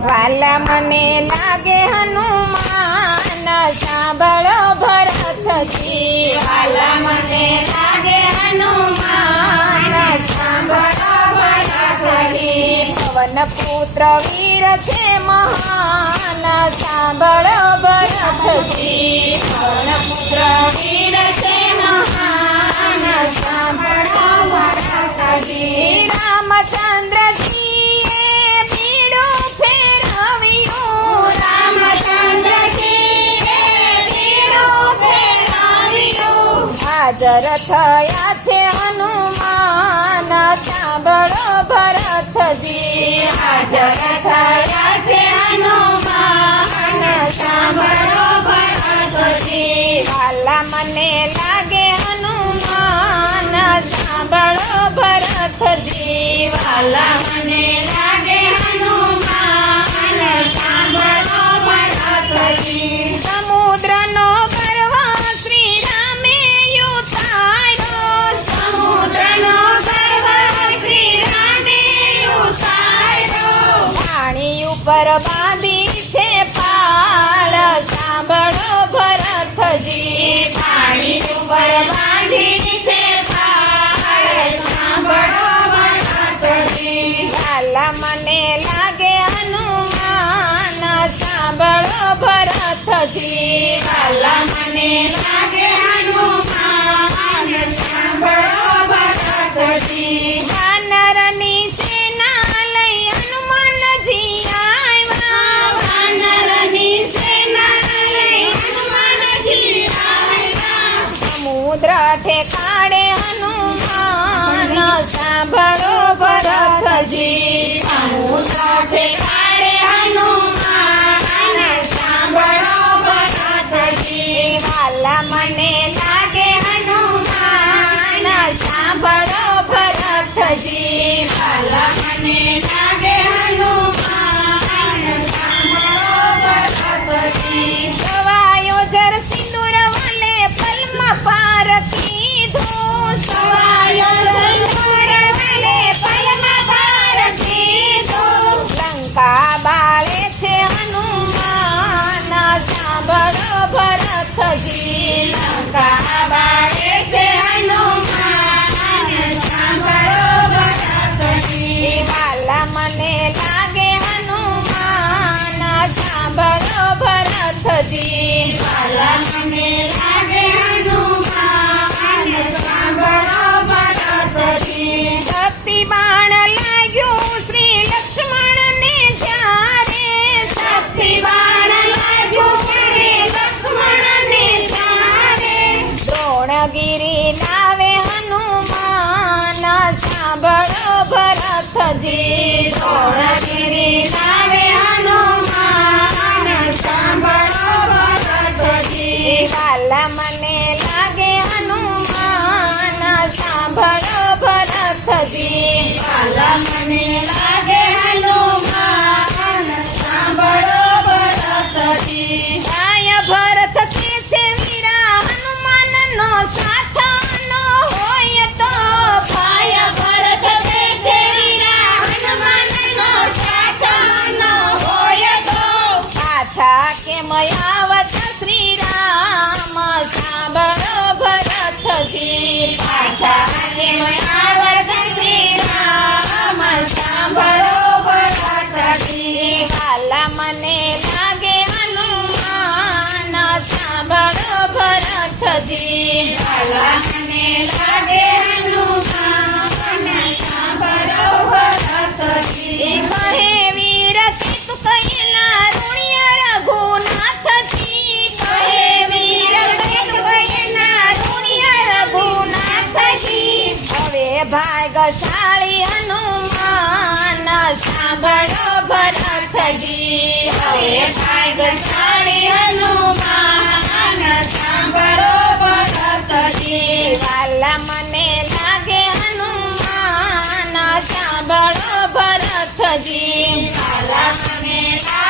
વાલા મને લાગે હનુમાન સાંભળો ભરતજી વાલા મને લાગે હનુમાન સાંભળો ભરતજી પવન પુત્ર વીર છે મહાન સાંભળો ભરતજી પવન પુત્ર વીર છે મહાન સાંભળો ભરતજી રામચંદ્રજીએ બીડું ફેરવ્યું રામચંદ્રજીએ બીડું ફેરવ્યું હાજર થયા છે હનુમાન સાંભળો ભરતજી હાજર થયા છે હનુમાન સાંભળો ભરતજી વાલા મને લાગે હનુમાન સાંભળો ભરતજી વાલા મને લાગે હનુમાન સાંભળો ભરતજી સમુદ્રનો ગર્વ શ્રી રામે ઉતાર્યો સમુદ્રનો ગર્વ શ્રી રામે ઉતાર્યો પાણી ઉપર બાંધી છે પાળ સાંભળો ભરતજી પાણી ઉપર બાંધી છે પાળ સાંભળો ભરતજી વાલા મને લાગે હનુમાન સાંભળો ભરતજી વાલા મને લાગે હનુમાન સાંભળો ભરતજી વાનરની સેના લઈ હનુમાનજી આવ્યા વાનરની સેના લઈ હનુમાનજી આવ્યા સમુદ્ર ઠેકાણે હનુમાન સાંભળો ભરતજી સમુદ્ર ઠેકાણે હનુમાન સાંભળો ભરતજી વાલા મને લાગે હનુમાન સાંભળો ભરતજી વાલા મને લાગે હનુમાન સાંભળો ભરતજી સવાયો જર સિંદૂર વલે પલમાં પાર કીધું સવાયો સિંદૂર વલે પલમાં પાર કીધું લંકા બાળે છે હનુમાન સાંભળો ભરતજી લંકા બાળે છે હનુમાન સાંભળો ભરતજી વાલા મને લાગે હનુમાન સાંભળો ભરતજી વાલા મને લાગે હનુમાન સાંભળો ભરતજી શક્તિ બાણ લાગ્યું શ્રી લક્ષ્મણને જ્યારે શક્તિ બાણ લાગ્યું શ્રી લક્ષ્મણને ત્યારે દ્રોણગીરી લાવે હનુમાન સાંભળો ભરતજી દ્રોણગીરી લાવે હનુમાન સાંભળો ભરતજી વાલા મને લાગે હનુમાન સાંભળો ભરતજી વાલા મને લાગે હનુમાન સાંભળો ભરતજી આય ભરત કે છે વીરા હનુમાનનો સાથ ન હોય તો ભાય ભરત કે છે વીરા હનુમાનનો સાથ ન હોય તો પાછા કેમ આવત શ્રી રામ સાંભળો ભરતજી પાછા કેમ આવત શ્રી રામ સાંભળો ભરતજી વાલા મને લાગે હનુમાન સાંભળો ભરતજી વાલા મને લાગે હનુમાન સાંભળો ભરતજી કહે વીર કે તું કહેલા ઋણ્ય રઘુનાથજી કહે વીર કે તું કહેના ઋણ્ય રઘુનાથજી હવે ભાગશાળી હનુમાન સાંભળો ભરતજી હવે ભાગ્યશાળી હનુમાન સાંભળો ભરતજી વાલા મને લાગે હનુમાન સાંભળો ભરતજી વાલા મને લાગે